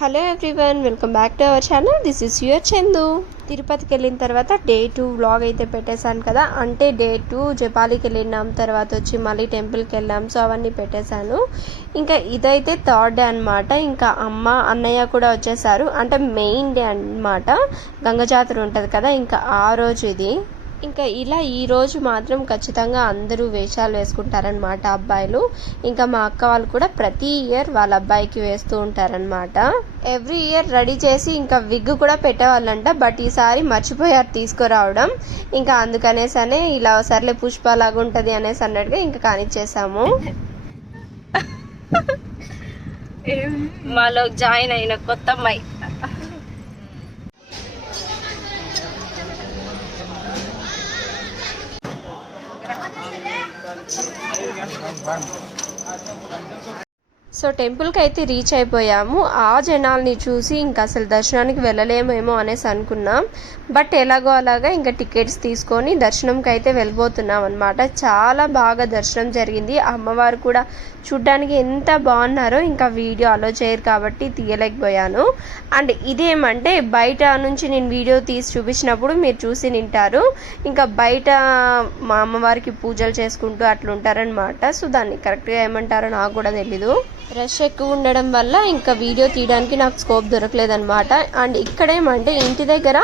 Hello everyone, welcome back to our channel. This is your Chandu. తిరుపతికి వెళ్ళిన తర్వాత day 2 vlog అయితే పెట్టేశాను కదా. అంటే డే 2 జపాలికి వెళ్ళినాం, తర్వాత వచ్చి మళ్ళీ టెంపుల్కి వెళ్ళాం. సో అవన్నీ పెట్టేశాను. ఇంకా ఇదైతే థర్డ్ డే అనమాట. ఇంకా అమ్మ అన్నయ్య కూడా వచ్చేసారు. అంటే మెయిన్ డే అనమాట, గంగ జాతర ఉంటుంది కదా, ఇంకా ఆ రోజు ఇది. ఇంకా ఇలా ఈరోజు మాత్రం ఖచ్చితంగా అందరూ వేషాలు వేసుకుంటారనమాట అబ్బాయిలు. ఇంకా మా అక్క వాళ్ళు కూడా ప్రతి ఇయర్ వాళ్ళ అబ్బాయికి వేస్తూ ఉంటారనమాట. ఎవ్రీ ఇయర్ రెడీ చేసి ఇంకా విగ్ కూడా పెట్టేవాళ్ళంట. బట్ ఈసారి మర్చిపోయారు తీసుకురావడం. ఇంకా అందుకనేసనే ఇలా సర్లే పుష్ప లాగా ఉంటుంది అనేసి అన్నట్టుగా ఇంకా కానిచ్చేసాము. మాలో జాయిన్ అయిన కొత్త అమ్మాయి. సో టెంపుల్కి అయితే రీచ్ అయిపోయాము. ఆ జనాల్ని చూసి ఇంకా అసలు దర్శనానికి వెళ్ళలేమేమో అనేసి అనుకున్నాం. బట్ ఎలాగో అలాగా ఇంకా టికెట్స్ తీసుకొని దర్శనంకి అయితే వెళ్ళిపోతున్నాం అనమాట. చాలా బాగా దర్శనం జరిగింది. అమ్మవారు కూడా చూడ్డానికి ఎంత బాగున్నారో. ఇంకా వీడియో అలో చేయరు కాబట్టి తీయలేకపోయాను. అండ్ ఇదేమంటే బయట నుంచి నేను వీడియో తీసి చూపించినప్పుడు మీరు చూసి నింటారు. ఇంకా బయట మా అమ్మవారికి పూజలు చేసుకుంటూ అట్లుంటారనమాట. సో దాన్ని కరెక్ట్గా ఏమంటారో నాకు కూడా తెలీదు. రష్ ఎక్కువ ఉండడం వల్ల ఇంకా వీడియో తీయడానికి నాకు స్కోప్ దొరకలేదనమాట. అండ్ ఇక్కడేమంటే ఇంటి దగ్గర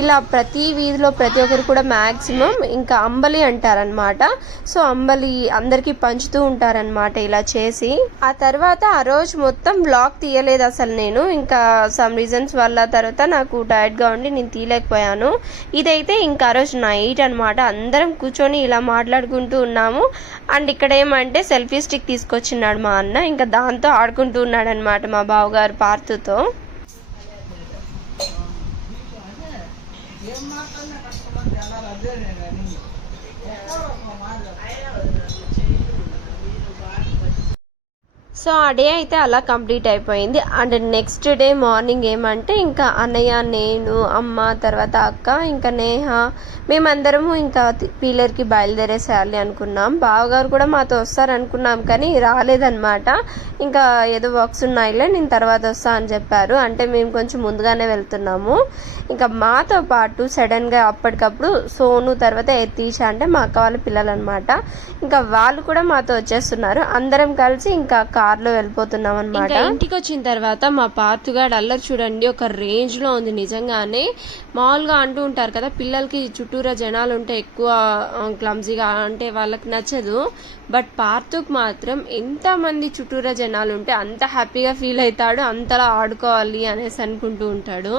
ఇలా ప్రతి వీధిలో ప్రతి ఒక్కరు కూడా మ్యాక్సిమం ఇంకా అంబలి అంటారనమాట. సో అంబలి అందరికీ పంచుతూ ఉంటారనమాట ఇలా చేసి. ఆ తర్వాత ఆ రోజు మొత్తం వ్లాగ్ తీయలేదు అసలు నేను. ఇంకా సమ్ రీజన్స్ వల్ల తర్వాత నాకు టైర్డ్గా ఉండి నేను తీయలేకపోయాను. ఇదైతే ఇంకా ఆ రోజు నైట్ అనమాట. అందరం కూర్చొని ఇలా మాట్లాడుకుంటూ ఉన్నాము. అండ్ ఇక్కడ ఏమంటే సెల్ఫీ స్టిక్ తీసుకొచ్చిన్నాడు మా అన్న. ఇంకా దాంతో ఆడుకుంటూ ఉన్నాడు అనమాట మా బావగారు పార్తుతో. సో ఆ డే అయితే అలా కంప్లీట్ అయిపోయింది. అండ్ నెక్స్ట్ డే మార్నింగ్ ఏమంటే ఇంకా అన్నయ్య, నేను, అమ్మ, తర్వాత అక్క, ఇంకా నేహ, మేమందరము ఇంకా పీలర్కి బయలుదేరేసేయాలి అనుకున్నాం. బావగారు కూడా మాతో వస్తారనుకున్నాం కానీ రాలేదన్నమాట. ఇంకా ఏదో వర్క్స్ ఉన్నాయిలే, నేను తర్వాత వస్తా అని చెప్పారు. అంటే మేము కొంచెం ముందుగానే వెళ్తున్నాము. ఇంకా మాతో పాటు సడన్గా అప్పటికప్పుడు సోను, తర్వాత ఎత్తీషా అంటే మా అక్క వాళ్ళ పిల్లలు అనమాట. ఇంకా వాళ్ళు కూడా మాతో వచ్చేస్తున్నారు. అందరం కలిసి ఇంకా కార్లో వెళ్ళిపోతున్నాం అనమాట. ఇంటికి వచ్చిన తర్వాత మా పార్తుగాడు అల్లరి చూడండి ఒక రేంజ్ లో ఉంది నిజంగానే. మామూలుగా అంటూ ఉంటారు కదా, పిల్లలకి చుట్టూరా జనాలు ఉంటే ఎక్కువ క్లమ్జీగా అంటే వాళ్ళకి నచ్చదు. బట్ పార్తుకు మాత్రం ఎంత మంది చుట్టూరా జనాలు ఉంటే అంత హ్యాపీగా ఫీల్ అవుతాడు. అంతలా ఆడుకోవాలి అనేసి అనుకుంటూ ఉంటాడు.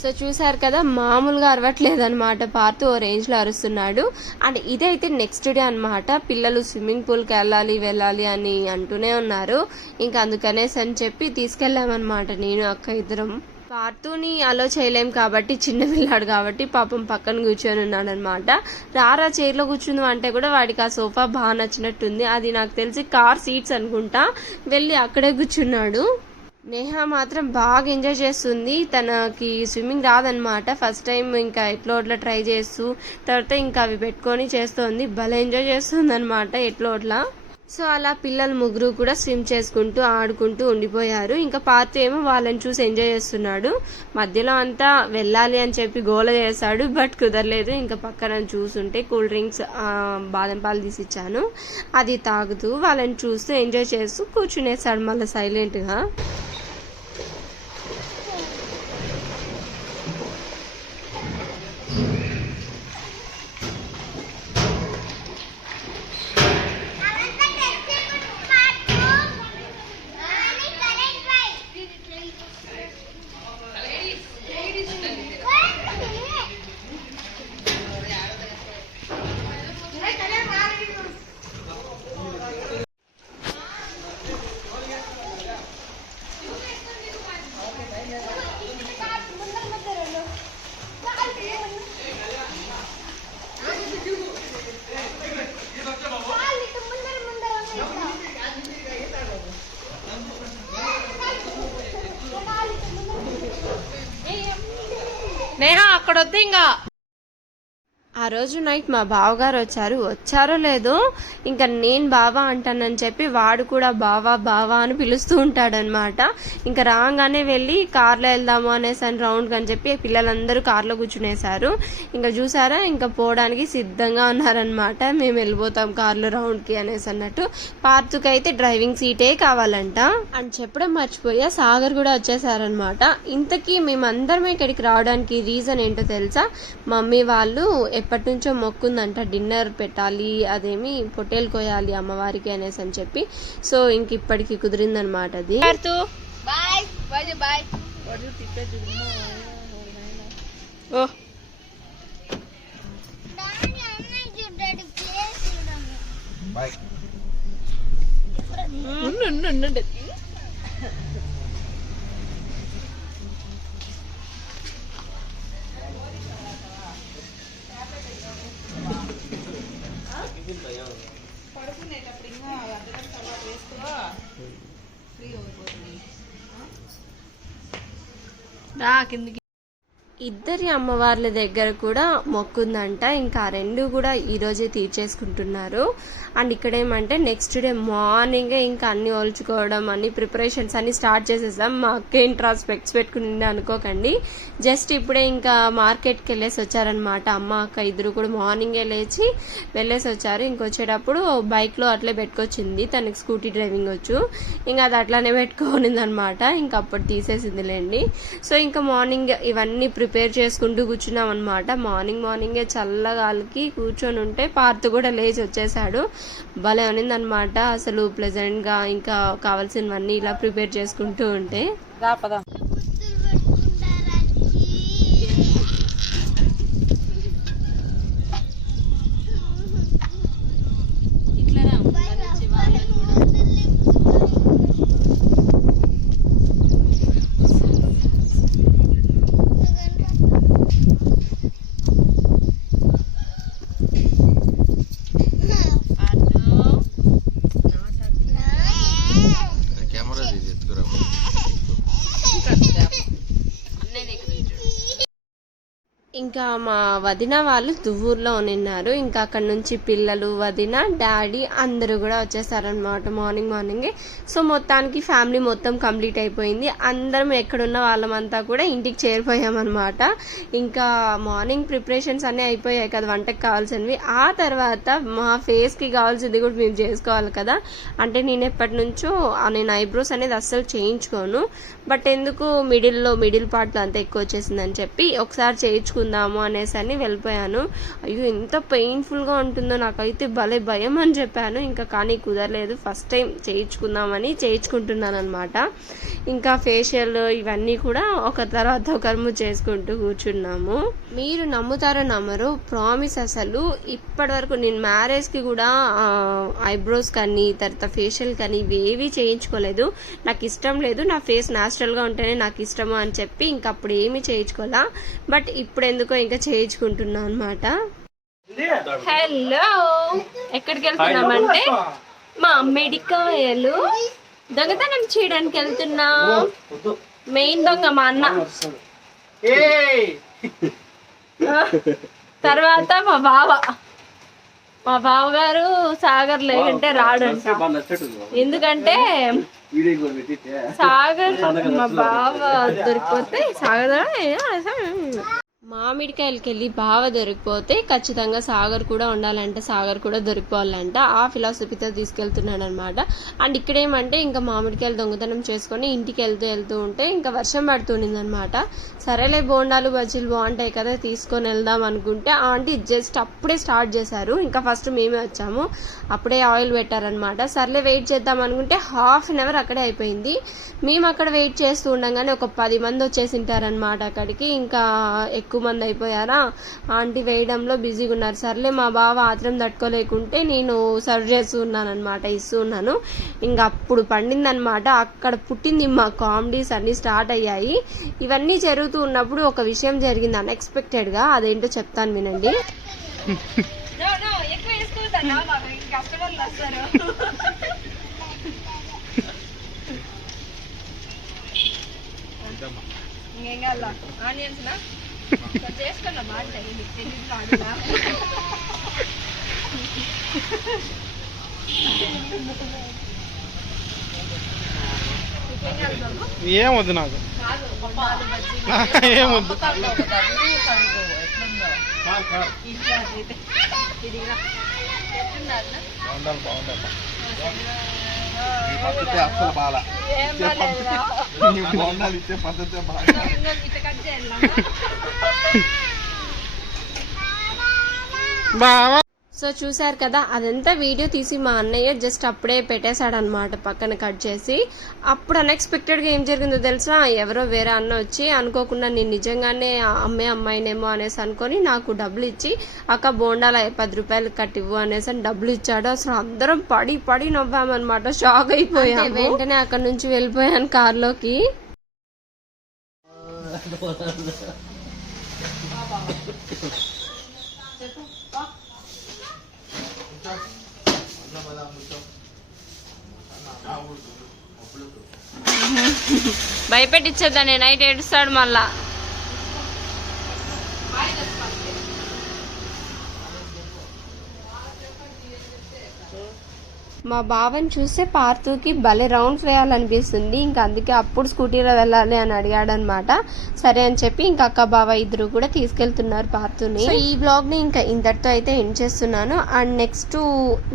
సో చూసారు కదా, మామూలుగా అరవట్లేదు అనమాట. పార్తు ఓ రేంజ్లో అరుస్తున్నాడు. అండ్ ఇదైతే నెక్స్ట్ డే అనమాట. పిల్లలు స్విమ్మింగ్ పూల్కి వెళ్ళాలి అని అంటూనే ఉన్నారు. ఇంకా అందుకనేసి అని చెప్పి తీసుకెళ్ళామన్నమాట నేను అక్క ఇద్దరం. పార్తుని అలో చేయలేం కాబట్టి చిన్న పిల్లాడు కాబట్టి పాపం పక్కన కూర్చొని ఉన్నాడు అనమాట. రారా చైర్లో కూర్చుందాం అంటే కూడా వాడికి ఆ సోఫా బాగా నచ్చినట్టుంది. అది నాకు తెలిసి కార్ సీట్స్ అనుకుంటా. వెళ్ళి అక్కడే కూర్చున్నాడు. నేహ మాత్రం బాగా ఎంజాయ్ చేస్తుంది. తనకి స్విమ్మింగ్ రాదనమాట. ఫస్ట్ టైం ఇంకా ఎట్లా ట్రై చేస్తూ తర్వాత ఇంకా అవి పెట్టుకొని చేస్తోంది. భలే ఎంజాయ్ చేస్తుంది అనమాట ఎట్లా. సో అలా పిల్లలు ముగ్గురు కూడా స్విమ్ చేసుకుంటూ ఆడుకుంటూ ఉండిపోయారు. ఇంకా పార్తు ఏమో వాళ్ళని చూసి ఎంజాయ్ చేస్తున్నాడు. మధ్యలో అంతా వెళ్ళాలి అని చెప్పి గోల చేశాడు, బట్ కుదరలేదు. ఇంకా పక్కన చూస్తుంటే కూల్ డ్రింక్స్ బాదం పాలు తీసిచ్చాను, అది తాగుతూ వాళ్ళని చూస్తూ ఎంజాయ్ చేస్తూ కూర్చునేసాడు మళ్ళీ సైలెంట్గా. నేహా అక్కడ వద్దు ఇంకా. ఆ రోజు నైట్ మా బావగారు వచ్చారో లేదో, ఇంకా నేను బావా అంటానని చెప్పి వాడు కూడా బావా బావా అని పిలుస్తూ ఉంటాడనమాట. ఇంకా రాగానే వెళ్ళి కార్లో వెళ్దాము అనేసి అని రౌండ్ అని చెప్పి పిల్లలందరూ కార్లో కూర్చునేశారు. ఇంకా చూసారా, ఇంకా పోవడానికి సిద్ధంగా ఉన్నారనమాట. మేము వెళ్ళిపోతాం కార్లో రౌండ్కి అనేసి అన్నట్టు. పార్తుకి అయితే డ్రైవింగ్ సీటే కావాలంట అని చెప్పడం మర్చిపోయా. సాగర్ కూడా వచ్చేసారనమాట. ఇంతకీ మేమందరం ఇక్కడికి రావడానికి రీజన్ ఏంటో తెలుసా? మమ్మీ వాళ్ళు ఎప్పటి నుంచో మొక్కుందంట, డిన్నర్ పెట్టాలి, అదేమి పొట్టేలు కోయాలి అమ్మవారికి అనేసి అని చెప్పి. సో ఇంక ఇప్పటికి కుదిరిందనమాట అది. రా కిందికి. ఇద్దరి అమ్మవార్ల దగ్గర కూడా మొక్కుందంట. ఇంకా రెండు కూడా ఈరోజే తీర్చేసుకుంటున్నారు. అండ్ ఇక్కడ ఏమంటే నెక్స్ట్ డే మార్నింగే ఇంకా అన్ని ఒలుచుకోవడం, అన్ని ప్రిపరేషన్స్ అన్ని స్టార్ట్ చేసేసాం. మా అక్క ఏంట్రా స్పెక్ట్స్ పెట్టుకునింది అనుకోకండి, జస్ట్ ఇప్పుడే ఇంకా మార్కెట్కి వెళ్ళేసి వచ్చారనమాట. అమ్మ అక్క ఇద్దరు కూడా మార్నింగే లేచి వెళ్ళేసి వచ్చారు. ఇంకొచ్చేటప్పుడు బైక్లో అట్లే పెట్టుకొచ్చింది, తనకి స్కూటీ డ్రైవింగ్ వచ్చు. ఇంకా అది అట్లానే పెట్టుకోనింది అనమాట. ఇంకా అప్పుడు తీసేసిందిలేండి. సో ఇంకా మార్నింగ్ ఇవన్నీ ప్రిపేర్ చేసుకుంటూ కూర్చున్నాం అనమాట. మార్నింగే చల్లగాలికి కూర్చొని ఉంటే పార్తు కూడా లేచి వచ్చేసాడు. భలే ఉన్నిందనమాట అసలు ప్లెజెంట్ గా. ఇంకా కావాల్సినవన్నీ ఇలా ప్రిపేర్ చేసుకుంటూ ఉంటే ఇంకా మా వదిన వాళ్ళు దువ్వూరులో ఉన్నారు. ఇంకా అక్కడ నుంచి పిల్లలు, వదిన, డాడీ అందరూ కూడా వచ్చేసారనమాట మార్నింగే. సో మొత్తానికి ఫ్యామిలీ మొత్తం కంప్లీట్ అయిపోయింది. అందరం ఎక్కడున్న వాళ్ళమంతా కూడా ఇంటికి చేరిపోయామన్నమాట. ఇంకా మార్నింగ్ ప్రిపరేషన్స్ అన్నీ అయిపోయాయి కదా వంటకి కావాల్సినవి. ఆ తర్వాత మా ఫేస్కి కావాల్సింది కూడా మేము చేసుకోవాలి కదా. అంటే నేను ఎప్పటి నుంచో నేను ఐబ్రోస్ అనేది అస్సలు చేయించుకోను, బట్ ఎందుకు మిడిల్ పార్ట్లో అంతా ఎక్కువ వచ్చేసిందని చెప్పి ఒకసారి చేయించుకుందాము అనేసి అని వెళ్ళిపోయాను. అయ్యో ఎంత పెయిన్ఫుల్గా ఉంటుందో నాకైతే భలే భయం అని చెప్పాను. ఇంకా కానీ కుదరలేదు, ఫస్ట్ టైం చేయించుకుందామని చేయించుకుంటున్నాను అనమాట. ఇంకా ఫేషియల్ ఇవన్నీ కూడా ఒక తర్వాత ఒకరు చేసుకుంటూ కూర్చున్నాము. మీరు నమ్ముతారో నమ్మరు, ప్రామిస్ అసలు ఇప్పటి వరకు నేను మ్యారేజ్కి కూడా ఐబ్రోస్ కానీ తర్వాత ఫేషియల్ కానీ ఇవేవి చేయించుకోలేదు. నాకు ఇష్టం లేదు, నా ఫేస్ న్యాచురల్గా ఉంటేనే నాకు ఇష్టము అని చెప్పి ఇంకా అప్పుడు ఏమీ చేయించుకోవాలా. బట్ ఇప్పుడు ఎందుకో ఇంకా చేయించుకుంటున్నాం అనమాట. హలో, ఎక్కడికి వెళ్తున్నామంటే మా మెడికాయలు దొంగతనం చేయడానికి వెళ్తున్నా. మెయిన్ దొంగ మా అన్న, తర్వాత మా బావ. మా బావగారు సాగర్ లేదంటే రాడంట. ఎందుకంటే సాగర్ మా బావ దొరికిపోతే సాగర్ మామిడికాయలకి వెళ్ళి బావ దొరికిపోతే ఖచ్చితంగా సాగర్ కూడా ఉండాలంట, సాగర్ కూడా దొరికిపోవాలంట. ఆ ఫిలాసఫీతో తీసుకెళ్తున్నాడు అనమాట. అండ్ ఇక్కడ ఏమంటే ఇంకా మామిడికాయలు దొంగతనం చేసుకొని ఇంటికి వెళ్తూ ఉంటే ఇంకా వర్షం పడుతుండింది అనమాట. సరేలే బోండాలు బజ్జీలు బాగుంటాయి కదా తీసుకొని వెళ్దాం అనుకుంటే ఆంటీ జస్ట్ అప్పుడే స్టార్ట్ చేశారు. ఇంకా ఫస్ట్ మేమే వచ్చాము, అప్పుడే ఆయిల్ పెట్టారనమాట. సర్లే వెయిట్ చేద్దాం అనుకుంటే హాఫ్ అన్ అవర్ అక్కడే అయిపోయింది. మేము అక్కడ వెయిట్ చేస్తూ ఉండగానే ఒక 10 మంది వచ్చేసింటారనమాట అక్కడికి. ఇంకా ఎక్కువ మంది అయిపోయారా, ఆంటీ వేయడంలో బిజీగా ఉన్నారు. సర్లే మా బావ ఆత్రం తట్టుకోలేకుంటే నేను సర్వ్ చేస్తూ ఉన్నాను అనమాట, ఇస్తూ ఉన్నాను. ఇంకా అప్పుడు పండిందనమాట. అక్కడ పుట్టింది మా కామెడీస్ అన్ని స్టార్ట్ అయ్యాయి. ఇవన్నీ జరుగుతూ ఉన్నప్పుడు ఒక విషయం జరిగింది అన్ఎక్స్పెక్టెడ్ గా, అదేంటో చెప్తాను వినండి. చేసుకున్నా బాగుంటాయి ఏమొద్దు నాకు, ఏమొద్దు. అసలు బాగా ఇచ్చే పద్ధతి బావా. సో చూసారు కదా, అదంతా వీడియో తీసి మా అన్నయ్య జస్ట్ అప్పుడే పెట్టేశాడు అనమాట పక్కన కట్ చేసి. అప్పుడు అన్ఎక్స్పెక్టెడ్గా ఏం జరిగిందో తెలుసా, ఎవరో వేరే అన్న వచ్చి అనుకోకుండా నేను నిజంగానే అమ్మాయినేమో అనేసి అనుకొని నాకు డబ్బులు ఇచ్చి అక్క బోండాల 10 రూపాయలు కట్టివ్వు అనేసి అని డబ్బులు ఇచ్చాడు. అసలు అందరం పడి నవ్వామన్నమాట, షాక్ అయిపోయాం. వెంటనే అక్కడ నుంచి వెళ్ళిపోయాను కార్లోకి. భయపెట్టించేద్దా, నేను నైట్ ఏడుస్తాడు మళ్ళా. మా బావని చూస్తే పార్థుకి భలే రౌండ్స్ వేయాలనిపిస్తుంది. ఇంకా అందుకే అప్పుడు స్కూటీలో వెళ్ళాలి అని అడిగాడు అనమాట. సరే అని చెప్పి ఇంకా అక్క బావ ఇద్దరు కూడా తీసుకెళ్తున్నారు పార్థుని. సో ఈ బ్లాగ్ ని ఇంకా ఇంతటితో అయితే ఎండ్ చేస్తున్నాను. అండ్ నెక్స్ట్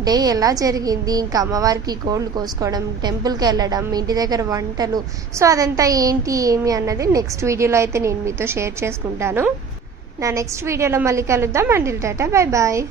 డే ఎలా జరిగింది, ఇంకా అమ్మవారికి కోళ్ళు కోసుకోవడం, టెంపుల్కి వెళ్ళడం, ఇంటి దగ్గర వంటలు, సో అదంతా ఏంటి ఏమి అన్నది నెక్స్ట్ వీడియోలో అయితే నేను మీతో షేర్ చేసుకుంటాను. నా నెక్స్ట్ వీడియోలో మళ్ళీ కలుద్దాం. అంటిల్ టాటా, బై బాయ్.